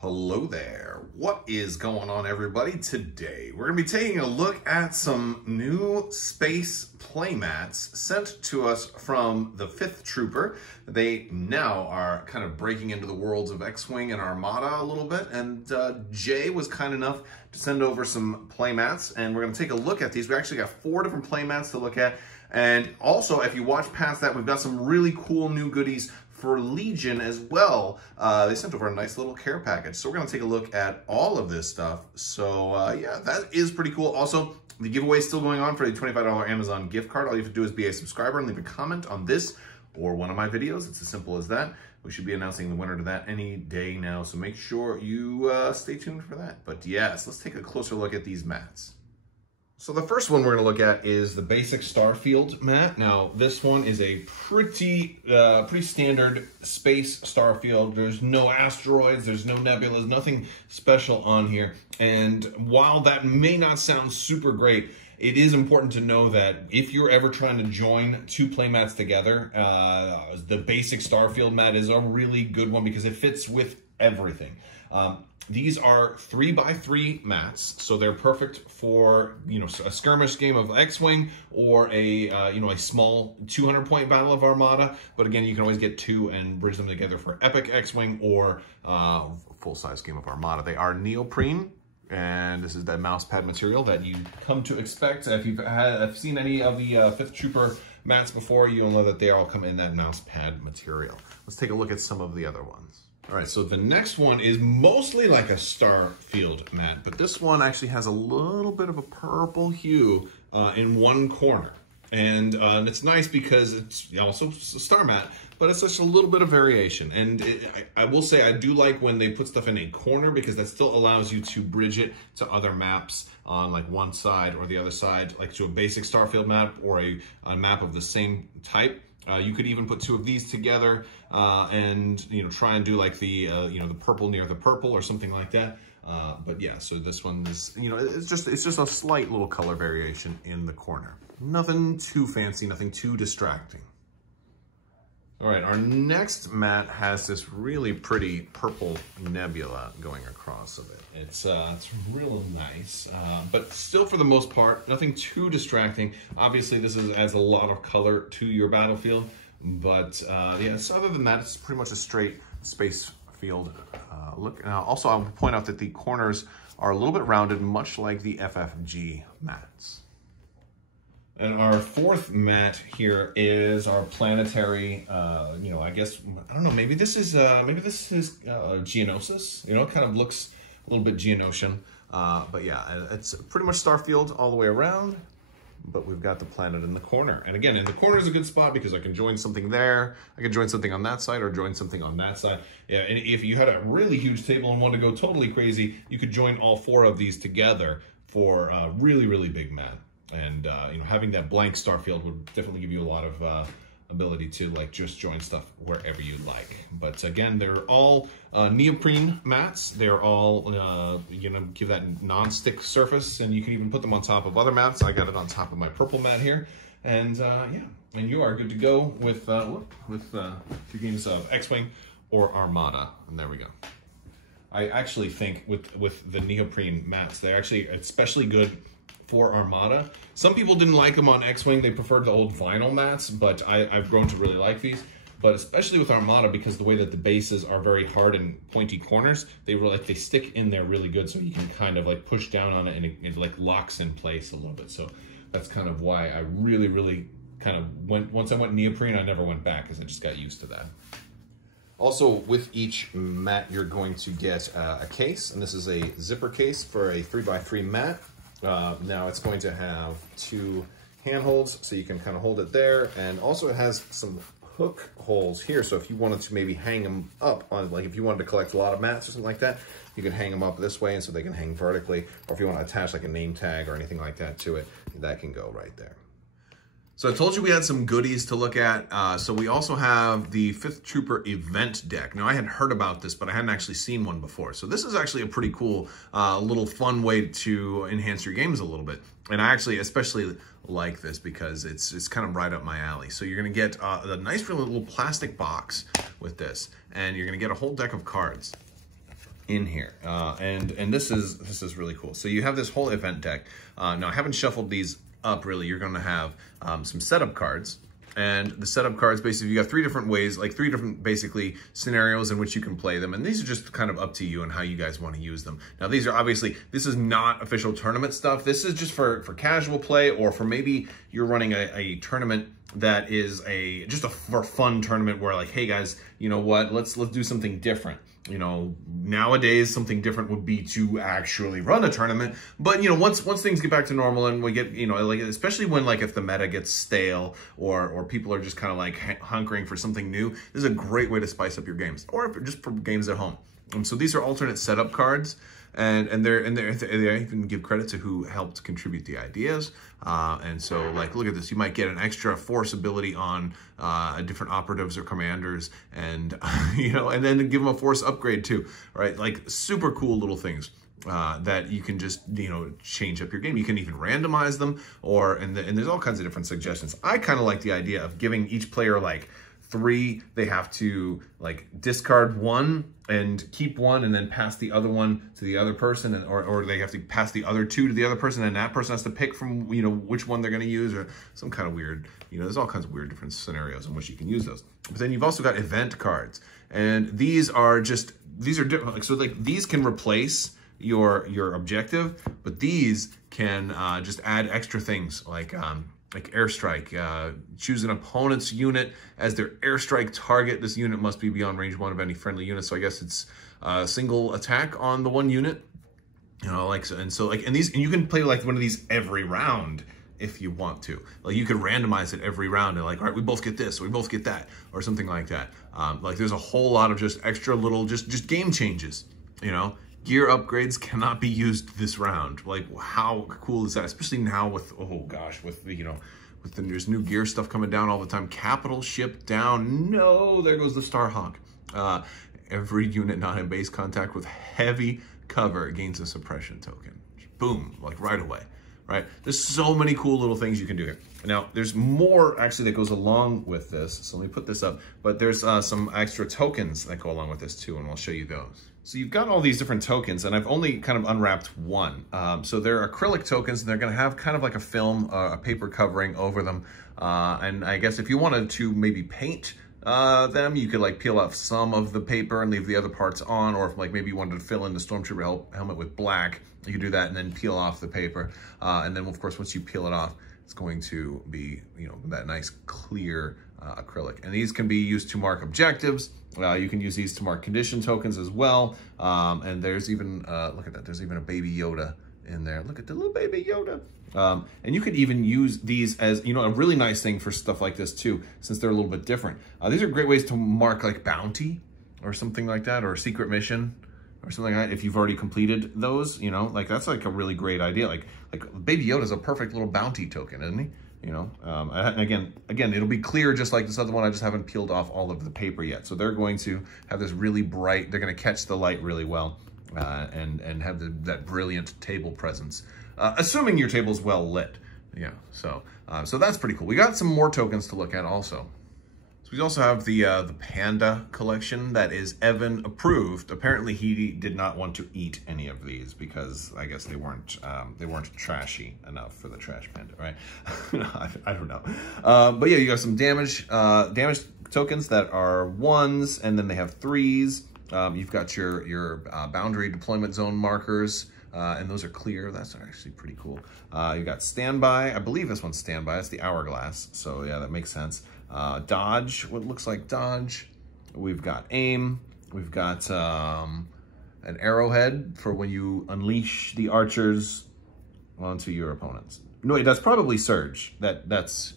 Hello there. What is going on, everybody? Today we're going to be taking a look at some new space playmats sent to us from the 5th Trooper. They now are kind of breaking into the worlds of X-Wing and Armada a little bit, and Jay was kind enough to send over some playmats, and we're going to take a look at these. We actually got 4 different playmats to look at, and also if you watch past that, we've got some really cool new goodies for Legion as well. They sent over a nice little care package. So we're gonna take a look at all of this stuff. So yeah, that is pretty cool. Also, the giveaway is still going on for the $25 Amazon gift card. All you have to do is be a subscriber and leave a comment on this or one of my videos. It's as simple as that. We should be announcing the winner to that any day now. So make sure you stay tuned for that. But yes, let's take a closer look at these mats. So the first one we're going to look at is the basic Starfield mat. Now, this one is a pretty standard space Starfield. There's no asteroids, there's no nebulas, nothing special on here. And while that may not sound super great, it is important to know that if you're ever trying to join 2 playmats together, the basic Starfield mat is a really good one because it fits with everything. These are 3x3 mats, so they're perfect for, you know, a skirmish game of X-Wing or a a small 200-point battle of Armada. But again, you can always get 2 and bridge them together for epic X-Wing or full-size game of Armada. They are neoprene, and this is that mouse pad material that you come to expect. If you've seen any of the 5th Trooper mats before, you'll know that they all come in that mouse pad material. Let's take a look at some of the other ones. All right, so the next one is mostly like a Starfield mat, but this one actually has a little bit of a purple hue in one corner. And it's nice because it's also a star mat, but it's just a little bit of variation. And I will say I do like when they put stuff in a corner because that still allows you to bridge it to other maps on like one side or the other side, like to a basic Starfield map or a map of the same type. You could even put 2 of these together and try and do like the the purple near the purple or something like that. But yeah, so this one is it's just a slight little color variation in the corner. Nothing too fancy, nothing too distracting. All right, our next mat has this really pretty purple nebula going across of it. It's real nice, but still for the most part, nothing too distracting. Obviously, this adds a lot of color to your battlefield, but yeah, so other than that, it's pretty much a straight space field look. Now, also, I'll point out that the corners are a little bit rounded, much like the FFG mats. And our 4th mat here is our planetary, I guess, I don't know, maybe this is Geonosis. It kind of looks a little bit Geonosian. But yeah, it's pretty much Starfield all the way around, but we've got the planet in the corner. And again, in the corner is a good spot because I can join something there, I can join something on that side or join something on that side. Yeah, and if you had a really huge table and wanted to go totally crazy, you could join all 4 of these together for a really, really big mat. And having that blank Starfield would definitely give you a lot of ability to like just join stuff wherever you like. But again, they're all neoprene mats. They're all give that non-stick surface, and you can even put them on top of other mats. I got it on top of my purple mat here, and yeah, and you are good to go with 2 games of X-Wing or Armada. And there we go. I actually think with the neoprene mats, they're actually especially good for Armada. Some people didn't like them on X-Wing. They preferred the old vinyl mats, but I've grown to really like these. But especially with Armada, because the way that the bases are very hard and pointy corners, they stick in there really good, so you can kind of like push down on it and it like locks in place a little bit. So that's kind of why I really, really kind of once I went neoprene, I never went back because I just got used to that. Also, with each mat, you're going to get a case, and this is a zipper case for a 3x3 mat. Now it's going to have 2 handholds, so you can kind of hold it there, and also it has some hook holes here, so if you wanted to maybe hang them up on, like if you wanted to collect a lot of mats or something like that, you can hang them up this way and so they can hang vertically, or if you want to attach like a name tag or anything like that to it, that can go right there. So I told you we had some goodies to look at. So we also have the 5th Trooper event deck. Now I had heard about this, but I hadn't actually seen one before. So this is actually a pretty cool, little fun way to enhance your games a little bit. And I actually especially like this because it's kind of right up my alley. So you're gonna get a nice little plastic box with this, and you're gonna get a whole deck of cards. in here. And this is really cool. So you have this whole event deck. Now I haven't shuffled these up really. You're going to have some setup cards. And the setup cards, basically, you got 3 different ways, like 3 different, basically, scenarios in which you can play them. And these are just kind of up to you and how you guys want to use them. Now, these are obviously, this is not official tournament stuff. This is just for casual play, or for maybe you're running a tournament that is just a fun tournament where, like, hey guys, you know what, let's do something different. You know, nowadays something different would be to actually run a tournament. But, you know, once things get back to normal and we get, you know, like, especially when, like, if the meta gets stale or people are just kind of like hunkering for something new, this is a great way to spice up your games, or just for games at home. So these are alternate setup cards. And they even give credit to who helped contribute the ideas. And so, like, look at this. You might get an extra force ability on different operatives or commanders, and you know, and then give them a force upgrade too. Right? Like, super cool little things that you can just, you know, change up your game. You can even randomize them, and there's all kinds of different suggestions. I kind of like the idea of giving each player like 3. They have to like discard 1 and keep 1, and then pass the other 1 to the other person, and or they have to pass the other 2 to the other person, and that person has to pick from, you know, which one they're going to use, or some kind of weird, you know, there's all kinds of weird different scenarios in which you can use those. But then you've also got event cards, and these are different. Like, so like these can replace your objective, but these can just add extra things like airstrike. Choose an opponent's unit as their airstrike target. This unit must be beyond range 1 of any friendly unit. So I guess it's a single attack on the 1 unit. You know, like, and you can play like one of these every round if you want to. Like, you could randomize it every round and like, all right, we both get this, or we both get that, or something like that. Like, there's a whole lot of just extra little just game changes, you know. Gear upgrades cannot be used this round. Like, how cool is that? Especially now with, oh gosh, with the, you know, there's new gear stuff coming down all the time. Capital ship down. No, there goes the Starhawk. Every unit not in base contact with heavy cover gains a suppression token. Boom, like right away, right? There's so many cool little things you can do here. Now, there's more actually that goes along with this. So let me put this up. But there's some extra tokens that go along with this too, and I'll show you those. So you've got all these different tokens, and I've only kind of unwrapped 1. So they're acrylic tokens, and they're going to have kind of like a film, a paper covering over them. And I guess if you wanted to maybe paint them, you could like peel off some of the paper and leave the other parts on, or if like maybe you wanted to fill in the Stormtrooper helmet with black, you could do that and then peel off the paper. And then of course, once you peel it off, it's going to be, you know, that nice clear acrylic. And these can be used to mark objectives. You can use these to mark condition tokens as well. And there's even, look at that, there's even a baby Yoda in there. Look at the little baby Yoda. And you could even use these as, you know, a really nice thing for stuff like this too, since they're a little bit different. These are great ways to mark like bounty or something like that, or a secret mission or something like that. If you've already completed those, you know, like that's like a really great idea. Like baby Yoda's a perfect little bounty token, isn't he? You know, and again, it'll be clear just like this other one. I just haven't peeled off all of the paper yet. So they're going to have this really bright, they're going to catch the light really well, and have that brilliant table presence, assuming your table's well lit. Yeah, so that's pretty cool. We got some more tokens to look at also. So we also have the Panda collection that is Evan approved. Apparently he did not want to eat any of these because I guess they weren't trashy enough for the trash panda, right? I don't know. But yeah, you got some damage tokens that are 1s, and then they have 3s. You've got your boundary deployment zone markers, and those are clear. That's actually pretty cool. You got standby. I believe this one's standby. It's the hourglass. So yeah, that makes sense. Dodge, what looks like dodge. We've got aim. We've got an arrowhead for when you unleash the archers onto your opponents. No, that's probably surge. That's,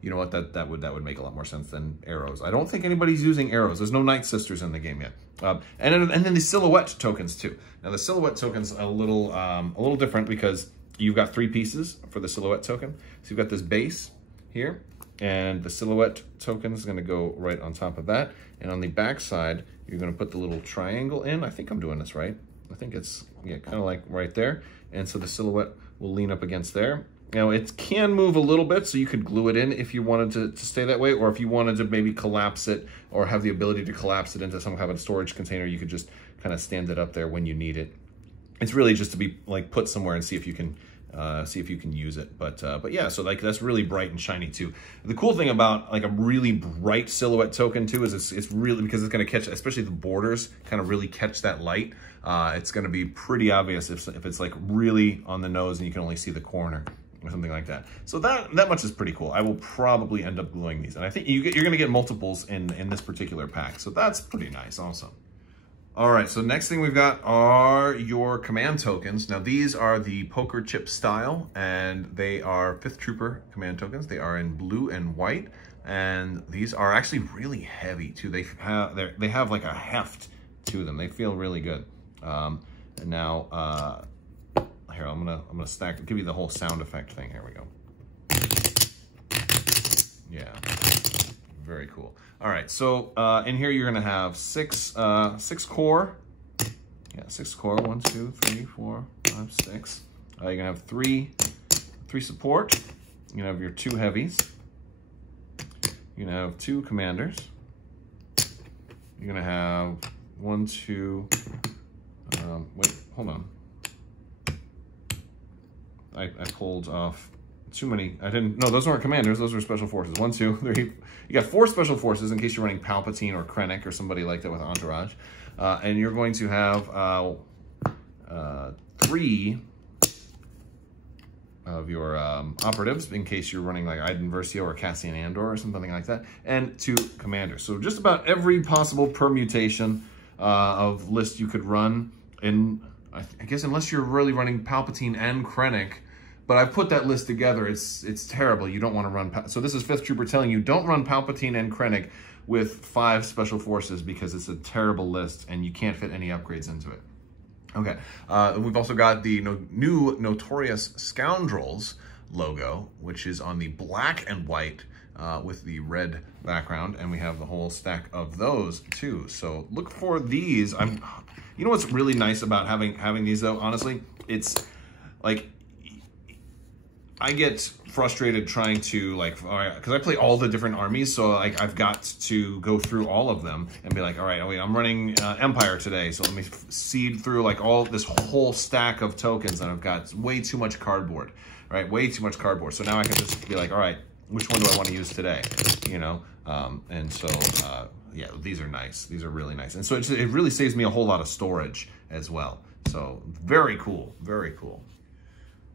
you know what, that would make a lot more sense than arrows. I don't think anybody's using arrows. There's no Night Sisters in the game yet. And then the silhouette tokens too. Now the silhouette token's a little different because you've got 3 pieces for the silhouette token. So you've got this base here, and the silhouette token is going to go right on top of that. And on the back side, you're going to put the little triangle in. I think I'm doing this right. I think it's, yeah, kind of like right there. And so the silhouette will lean up against there. Now it can move a little bit, so you could glue it in if you wanted to stay that way, or if you wanted to maybe collapse it or have the ability to collapse it into some kind of storage container, you could just kind of stand it up there when you need it. It's really just to be like put somewhere and see if you can use it. But yeah, so like that's really bright and shiny too. The cool thing about like a really bright silhouette token too is it's really, because it's going to catch, especially the borders, kind of really catch that light. It's going to be pretty obvious if it's like really on the nose and you can only see the corner or something like that. So that much is pretty cool. I will probably end up gluing these, and I think you're going to get multiples in this particular pack. So that's pretty nice also. All right, so next thing we've got are your command tokens. Now these are the poker chip style, and they are 5th Trooper command tokens. They are in blue and white, and these are actually really heavy too. They have like a heft to them. They feel really good. And now here I'm gonna stack, give you the whole sound effect thing. Here we go. Yeah, very cool. All right, so in here you're gonna have six core. Yeah, 6 core. 1, 2, 3, 4, 5, 6. You're gonna have three support. You're gonna have your 2 heavies. You're gonna have 2 commanders. You're gonna have 1, 2. Wait, hold on. I pulled off too many. No, those weren't commanders. Those were special forces. 1, 2, 3. You got 4 special forces in case you're running Palpatine or Krennic or somebody like that with Entourage. And you're going to have 3 of your operatives in case you're running like Iden Versio or Cassian Andor or something like that, and 2 commanders. So just about every possible permutation of list you could run in, I guess, unless you're really running Palpatine and Krennic. But I've put that list together. It's terrible. You don't want to run... So this is 5th Trooper telling you, don't run Palpatine and Krennic with 5 special forces because it's a terrible list and you can't fit any upgrades into it. Okay. We've also got the new Notorious Scoundrels logo, which is on the black and white with the red background. And we have the whole stack of those too. So look for these. You know what's really nice about having these though, honestly? It's like... I get frustrated trying to because I play all the different armies, so like I've got to go through all of them and be like, all right, oh wait, I'm running Empire today, so let me seed through like all this whole stack of tokens, and I've got way too much cardboard, right? Way too much cardboard. So now I can just be like, all right, which one do I want to use today? You know, and so yeah, these are nice. These are really nice, and so it really saves me a whole lot of storage as well. So very cool, very cool.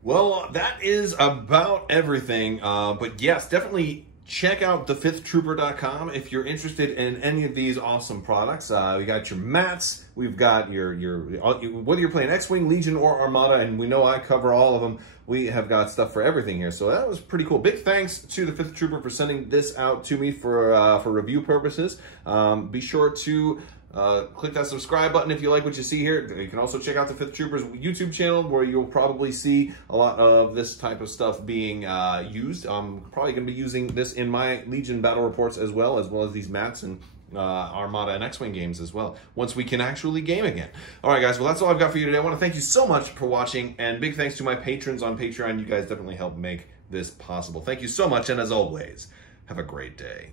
Well, that is about everything. But yes, definitely check out the5thtrooper.com if you're interested in any of these awesome products. We got your mats. We've got your whether you're playing X-Wing, Legion, or Armada, and we know I cover all of them. We have got stuff for everything here. So that was pretty cool. Big thanks to the 5th Trooper for sending this out to me for review purposes. Be sure to click that subscribe button if you like what you see here. You can also check out the 5th Troopers YouTube channel, where you'll probably see a lot of this type of stuff being used. I'm probably going to be using this in my Legion battle reports as well as these mats and Armada and X-Wing games as well, once we can actually game again. All right, guys, well, that's all I've got for you today. I want to thank you so much for watching, and big thanks to my patrons on Patreon. You guys definitely help make this possible. Thank you so much, and as always, have a great day.